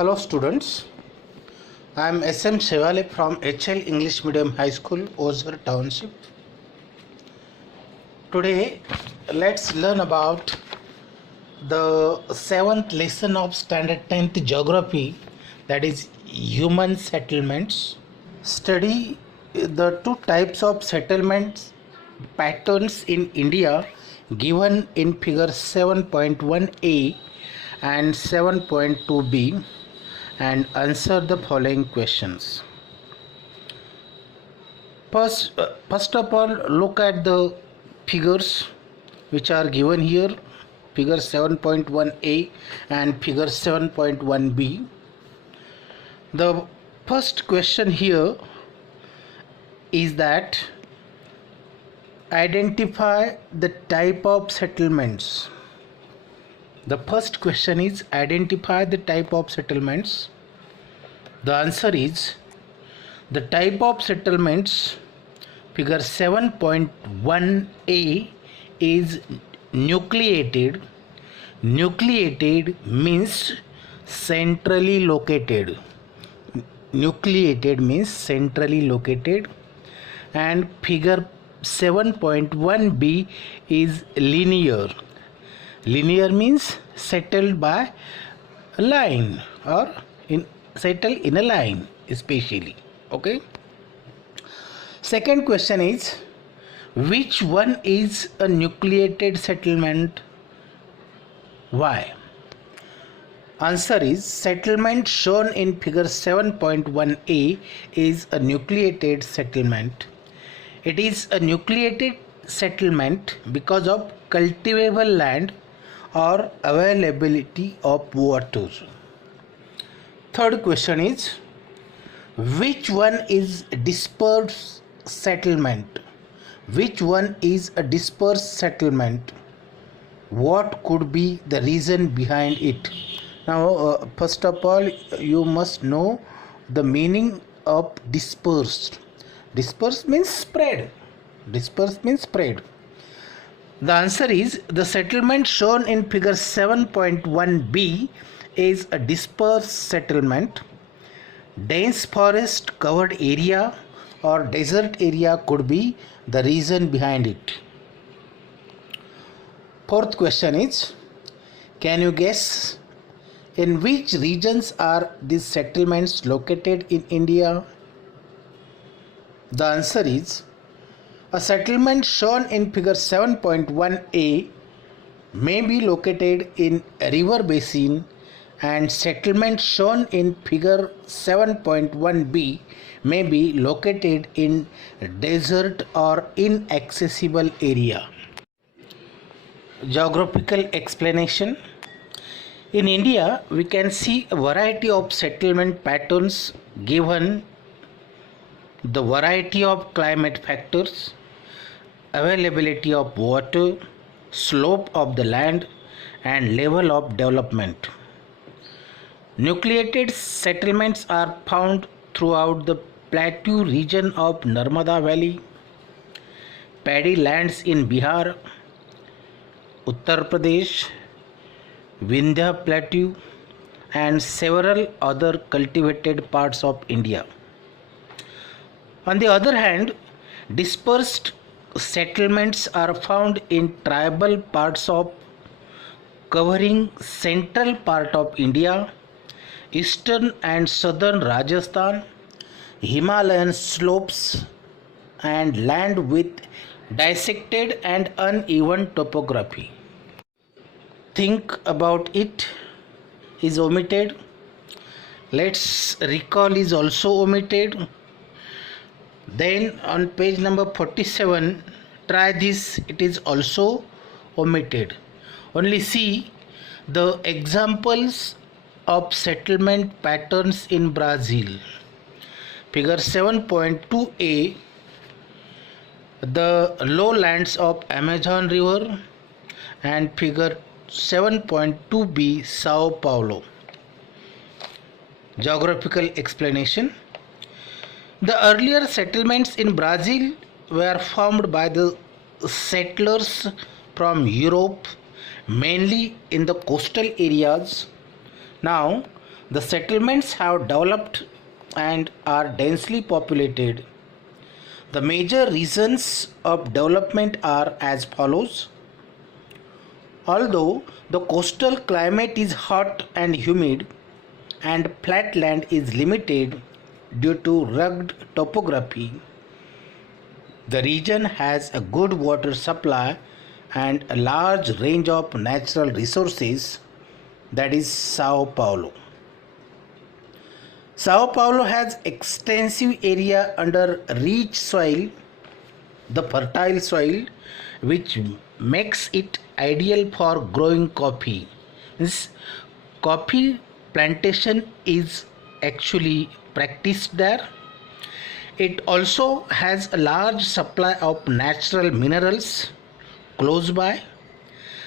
Hello students, I am SM Shevale from HL English Medium High School, Ozar Township. Today let's learn about the 7th lesson of standard 10th geography, that is human settlements. Study the two types of settlements patterns in India given in figure 7.1a and 7.2b and answer the following questions. First of all, look at the figures which are given here, figure 7.1a and figure 7.1b. The first question here is that identify the type of settlements. The first question is identify the type of settlements. The answer is the type of settlements figure 7.1a is nucleated. Nucleated means centrally located. Nucleated means centrally located, and figure 7.1b is linear. Linear means settled by a line or settled in a line especially. Okay. Second question is, which one is a nucleated settlement? Why? Answer is settlement shown in figure 7.1a is a nucleated settlement. It is a nucleated settlement because of cultivable land or availability of water. Third question is, which one is dispersed settlement? Which one is a dispersed settlement? What could be the reason behind it? Now, first of all, you must know the meaning of dispersed. Dispersed means spread. Dispersed means spread. The answer is the settlement shown in figure 7.1b is a dispersed settlement. Dense forest covered area or desert area could be the reason behind it. Fourth question is, can you guess in which regions are these settlements located in India? The answer is a settlement shown in figure 7.1a may be located in a river basin, and settlement shown in figure 7.1b may be located in desert or inaccessible area. Geographical explanation. In India, we can see a variety of settlement patterns given the variety of climate factors, availability of water, slope of the land, and level of development. Nucleated settlements are found throughout the plateau region of Narmada Valley, paddy lands in Bihar, Uttar Pradesh, Vindhya Plateau, and several other cultivated parts of India. On the other hand, dispersed settlements are found in tribal parts of covering central part of India, eastern and southern Rajasthan, Himalayan slopes, and land with dissected and uneven topography. Think about it is omitted. Let's recall is also omitted. Then on page number 47, try this, it is also omitted. Only see the examples of settlement patterns in Brazil. Figure 7.2a, the lowlands of Amazon River, and figure 7.2b, Sao Paulo. Geographical explanation. The earlier settlements in Brazil were formed by the settlers from Europe, mainly in the coastal areas. Now, The settlements have developed and are densely populated. The major reasons of development are as follows. Although the coastal climate is hot and humid and flat land is limited due to rugged topography, the region has a good water supply and a large range of natural resources, that is Sao Paulo. Sao Paulo has extensive area under rich soil, the fertile soil, which makes it ideal for growing coffee. This coffee plantation is actually practiced there. It also has a large supply of natural minerals close by,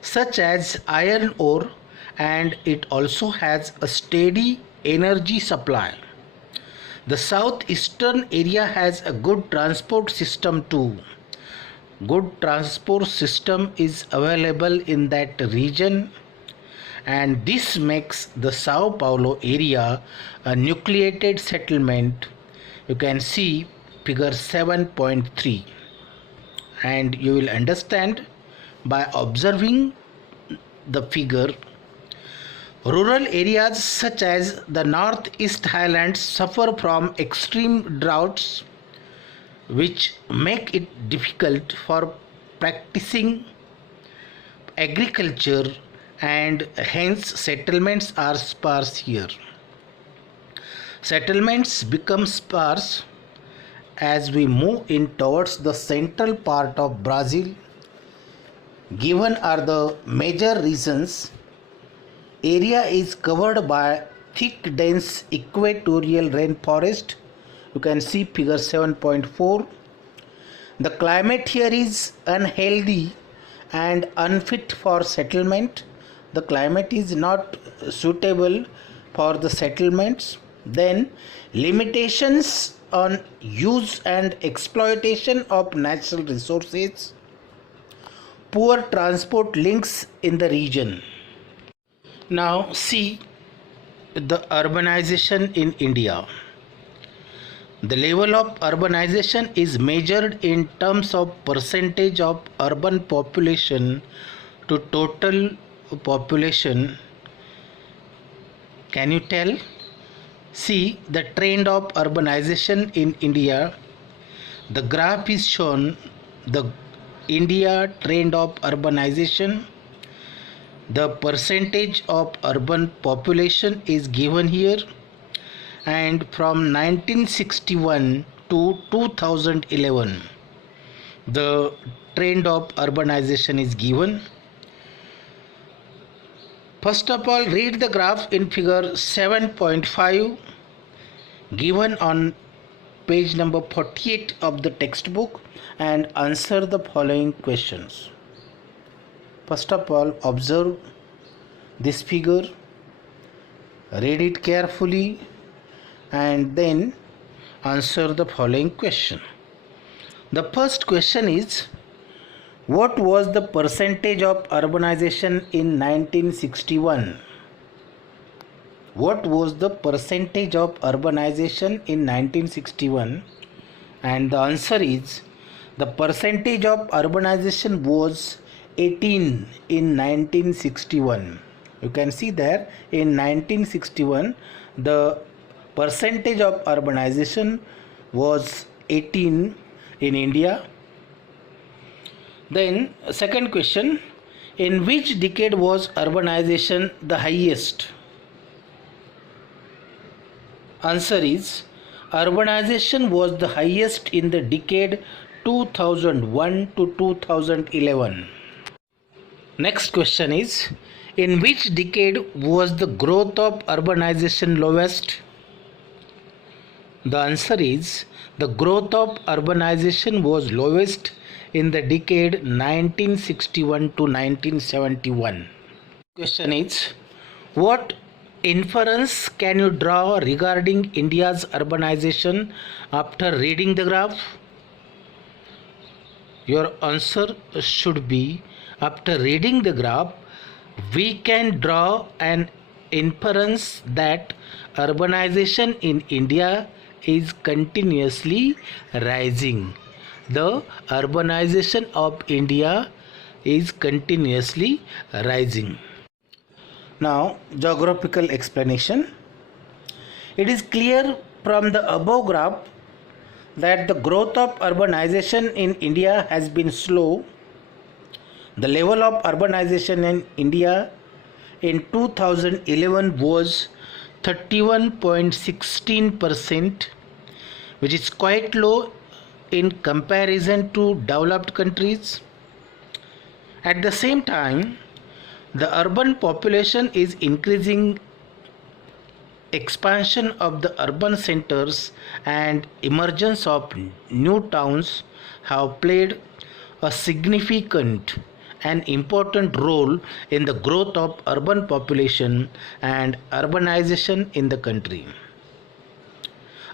such as iron ore, and it also has a steady energy supply. The southeastern area has a good transport system too. Good transport system is available in that region, and this makes the Sao Paulo area a nucleated settlement. You can see figure 7.3, and you will understand by observing the figure. Rural areas such as the Northeast Highlands suffer from extreme droughts, which make it difficult for practicing agriculture, and hence settlements are sparse here. Settlements become sparse as we move in towards the central part of Brazil. Given are the major reasons. Area is covered by thick dense equatorial rainforest. You can see figure 7.4. The climate here is unhealthy and unfit for settlement. The climate is not suitable for the settlements. Then limitations on use and exploitation of natural resources. Poor transport links in the region. Now see the urbanization in India. The level of urbanization is measured in terms of percentage of urban population to total population. Can you tell? See the trend of urbanization in India. The graph is shown, the India trend of urbanization. The percentage of urban population is given here, and from 1961 to 2011 the trend of urbanization is given. First of all, read the graph in figure 7.5 given on page number 48 of the textbook and answer the following questions. First of all, observe this figure, read it carefully, and then answer the following question. The first question is, what was the percentage of urbanization in 1961? What was the percentage of urbanization in 1961? And the answer is, the percentage of urbanization was 18 in 1961. You can see there in 1961 the percentage of urbanization was 18 in India. Then second question, in which decade was urbanization the highest? Answer is, urbanization was the highest in the decade 2001 to 2011. Next question is, in which decade was the growth of urbanization lowest? The answer is, the growth of urbanization was lowest in the decade 1961 to 1971. Question is, what inference can you draw regarding India's urbanization after reading the graph? Your answer should be, after reading the graph, we can draw an inference that urbanization in India is continuously rising. The urbanization of India is continuously rising. Now, geographical explanation. It is clear from the above graph that the growth of urbanization in India has been slow. The level of urbanization in India in 2011 was 31.16%, which is quite low in comparison to developed countries. At the same time, the urban population is increasing. Expansion of the urban centers and emergence of new towns have played a significant and important role in the growth of urban population and urbanization in the country.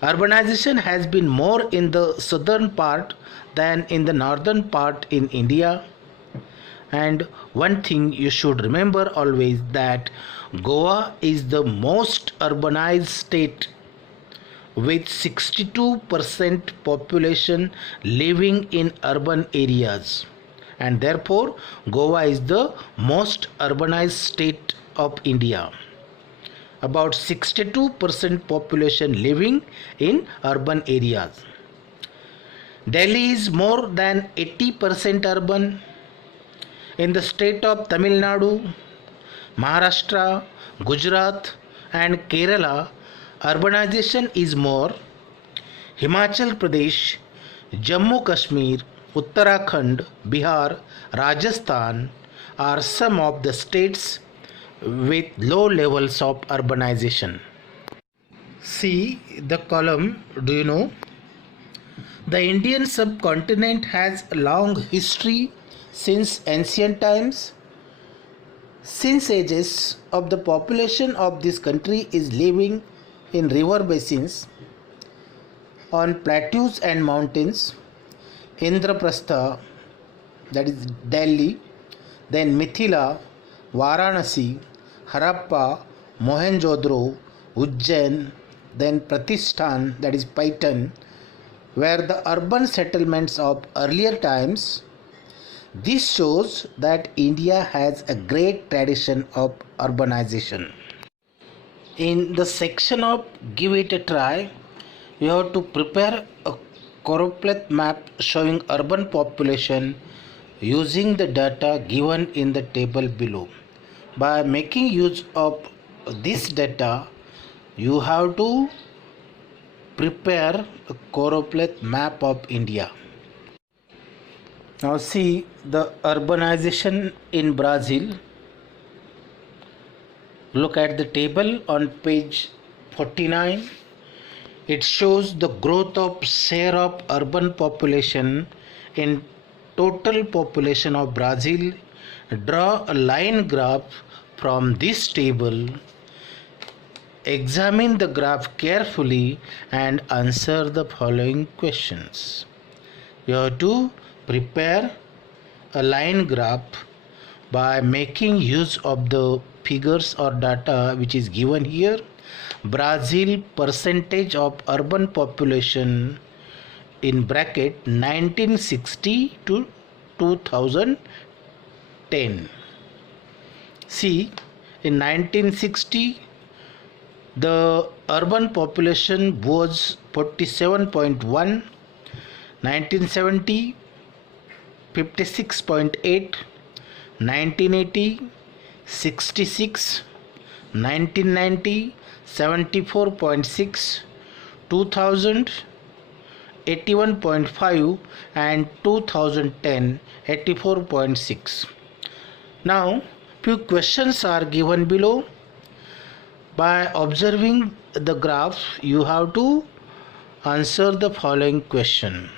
Urbanization has been more in the southern part than in the northern part in India. And one thing you should remember always, that Goa is the most urbanized state with 62% population living in urban areas, and therefore Goa is the most urbanized state of India. About 62% population living in urban areas. Delhi is more than 80% urban. In the state of Tamil Nadu, Maharashtra, Gujarat and Kerala, urbanization is more. Himachal Pradesh, Jammu Kashmir, Uttarakhand, Bihar, Rajasthan are some of the states with low levels of urbanization. See the column, do you know? The Indian subcontinent has a long history since ancient times. Since ages of the population of this country is living in river basins, on plateaus and mountains. Indraprastha, that is Delhi, then Mithila, Varanasi, Harappa, Mohenjo-daro, Ujjain, then Pratishthan, that is Paitan, were the urban settlements of earlier times. This shows that India has a great tradition of urbanization. In the section of Give It a Try, you have to prepare a choropleth map showing urban population using the data given in the table below. By making use of this data, you have to prepare a choropleth map of India. Now see the urbanization in Brazil. Look at the table on page 49. It shows the growth of share of urban population in total population of Brazil. Draw a line graph from this table. Examine the graph carefully and answer the following questions. You have to prepare a line graph by making use of the figures or data which is given here. Brazil percentage of urban population in bracket 1960 to 2010. See, in 1960 the urban population was 47.1, 1970 56.8, 1980 66, 1990 74.6, 2000 81.5 and 2010 84.6. Now few questions are given below. By observing the graph, you have to answer the following question.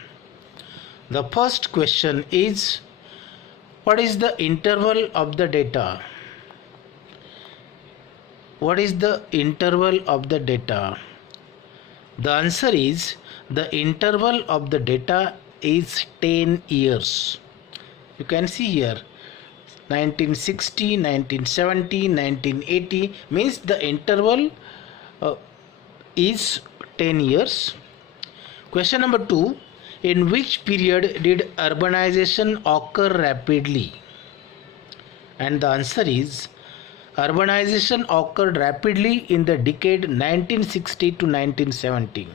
The first question is, what is the interval of the data? What is the interval of the data? The answer is, the interval of the data is 10 years. You can see here 1960, 1970, 1980, means the interval is 10 years. Question number 2. In which period did urbanization occur rapidly? And the answer is urbanization occurred rapidly in the decade 1960 to 1970.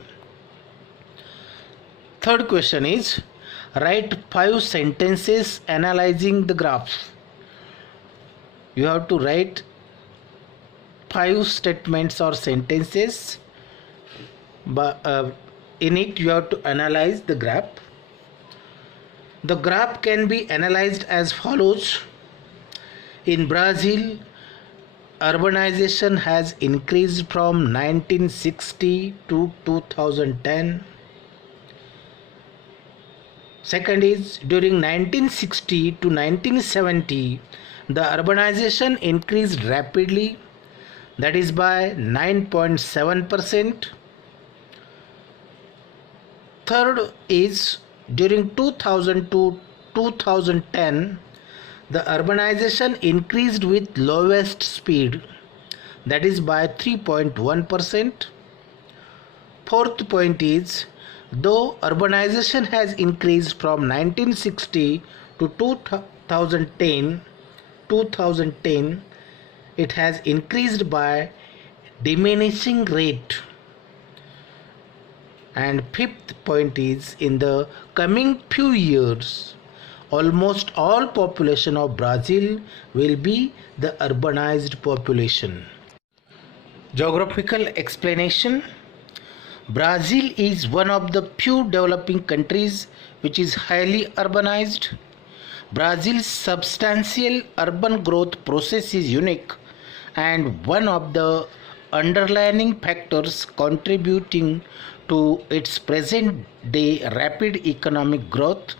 Third question is write 5 sentences analyzing the graph. You have to write 5 statements or sentences, but in it you have to analyze the graph. The graph can be analyzed as follows. In Brazil, urbanization has increased from 1960 to 2010. Second is during 1960 to 1970, the urbanization increased rapidly, that is by 9.7%. Third is during 2000 to 2010, the urbanization increased with lowest speed, that is by 3.1%. Fourth point is though urbanization has increased from 1960 to 2010, it has increased by diminishing rate. And fifth point is in the coming few years, almost all population of Brazil will be the urbanized population. Geographical explanation. Brazil is one of the few developing countries which is highly urbanized. Brazil's substantial urban growth process is unique and one of the underlying factors contributing to its present day rapid economic growth.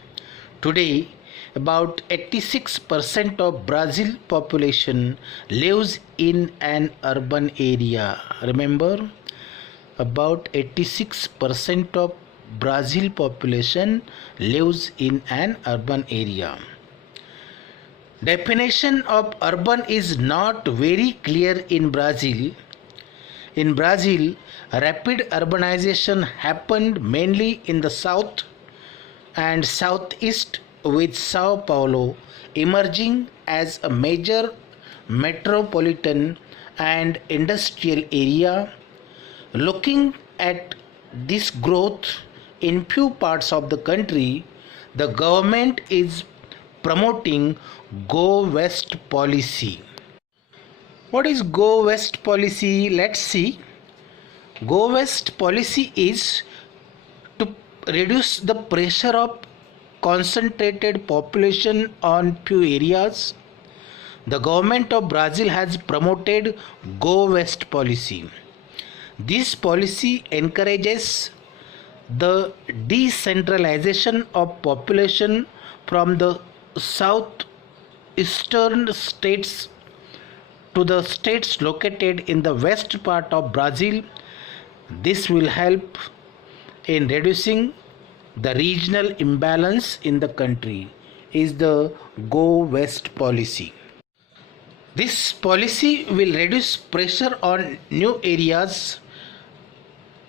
Today, about 86% of Brazil population lives in an urban area. Remember, about 86% of Brazil population lives in an urban area. Definition of urban is not very clear in Brazil. In Brazil, rapid urbanization happened mainly in the south and southeast, with Sao Paulo emerging as a major metropolitan and industrial area. Looking at this growth in few parts of the country, the government is promoting Go West policy. What is Go West policy? Let's see. Go West policy is to reduce the pressure of concentrated population on few areas. The government of Brazil has promoted Go West policy. This policy encourages the decentralization of population from the southeastern states to the states located in the west part of Brazil. This will help in reducing the regional imbalance in the country, is the Go West policy. This policy will reduce pressure on new areas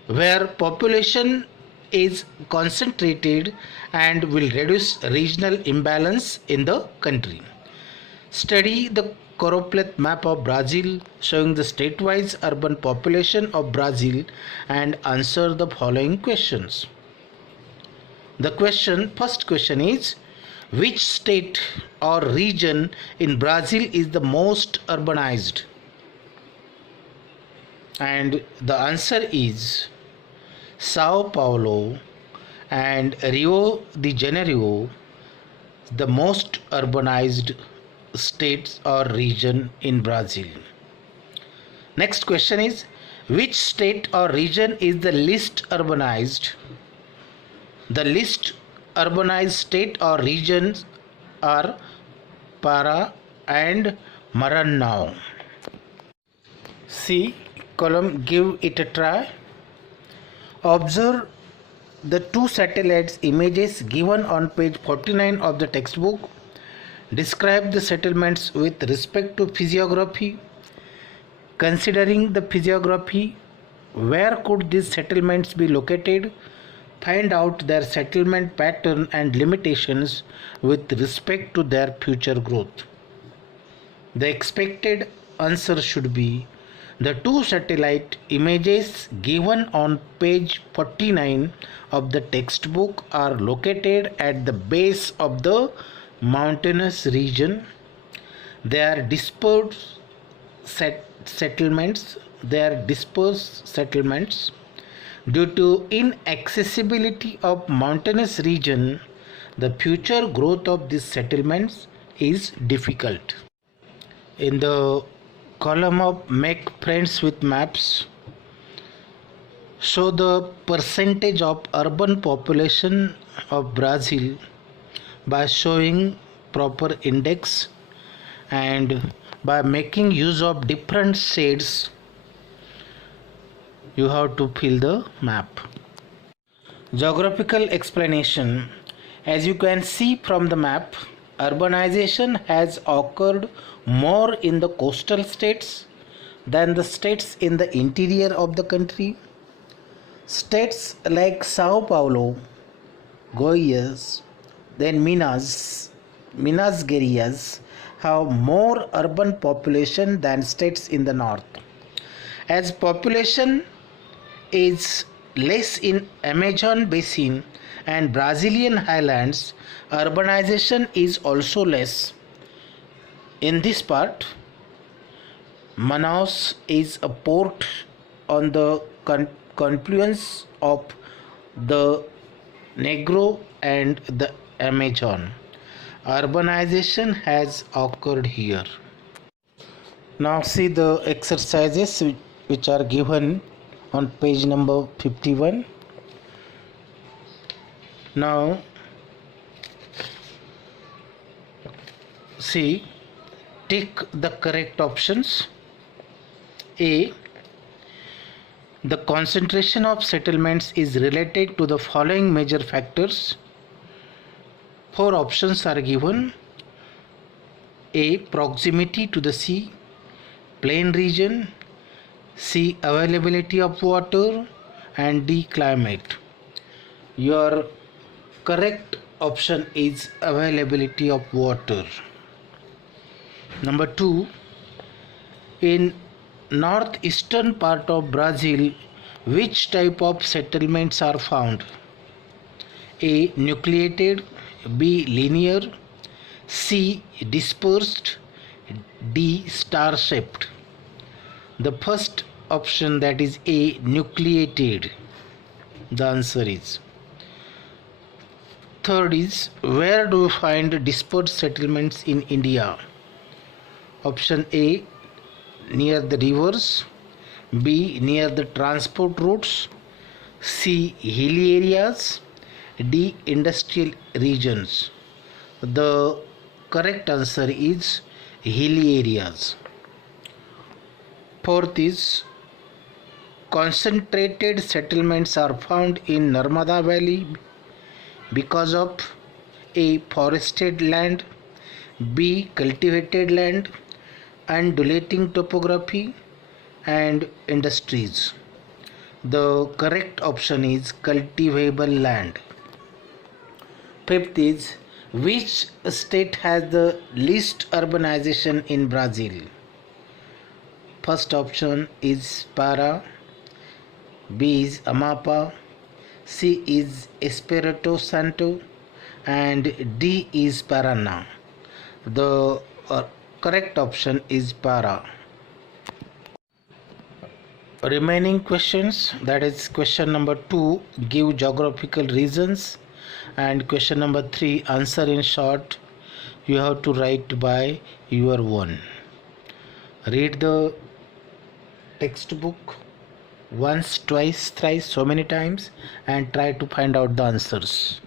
where population is concentrated and will reduce regional imbalance in the country. Study the choropleth map of Brazil showing the state-wise urban population of Brazil and answer the following questions. The first question is, which state or region in Brazil is the most urbanized? And the answer is Sao Paulo and Rio de Janeiro, the most urbanized states or region in Brazil. Next question is, which state or region is the least urbanized? The least urbanized state or regions are Para and Maranhão. See column, give it a try. Observe the two satellites images given on page 49 of the textbook. Describe the settlements with respect to physiography. Considering the physiography, where could these settlements be located? Find out their settlement pattern and limitations with respect to their future growth. The expected answer should be the two satellite images given on page 49 of the textbook are located at the base of the mountainous region. They are dispersed settlements. Due to inaccessibility of mountainous region, the future growth of these settlements is difficult. In the column of Make Friends with Maps, show the percentage of urban population of Brazil by showing proper index and by making use of different shades. You have to fill the map. Geographical explanation. As you can see from the map, urbanization has occurred more in the coastal states than the states in the interior of the country. States like Sao Paulo, Goiás, then Minas Gerais have more urban population than states in the north. As population is less in Amazon basin and Brazilian highlands, urbanization is also less. In this part, Manaus is a port on the confluence of the Negro and the Amazon. Urbanization has occurred here. Now see the exercises which are given on page number 51. Now see, take the correct options. A. The concentration of settlements is related to the following major factors. 4 options are given. A. Proximity to the sea, plain region, C. Availability of water, and D. Climate. Your correct option is availability of water. Number 2. In northeastern part of Brazil, which type of settlements are found? A. Nucleated, B. Linear, C. Dispersed, D. Star-shaped. The first option, that is A. Nucleated, the answer is. Third is, where do you find dispersed settlements in India? Option A. Near the rivers, B. Near the transport routes, C. Hilly areas, D. Industrial regions. The correct answer is hilly areas. Fourth is, concentrated settlements are found in Narmada Valley because of A. Forested land, B. Cultivated land, undulating topography, and industries. The correct option is cultivable land. Fifth is, which state has the least urbanization in Brazil? First option is Pará, B is Amapá, C is Espírito Santo, and D is Paraná. The correct option is Pará. Remaining questions, that is question number 2, give geographical reasons, and question number 3, answer in short. You have to write by your own. Read the textbook once, twice, thrice, so many times, and try to find out the answers.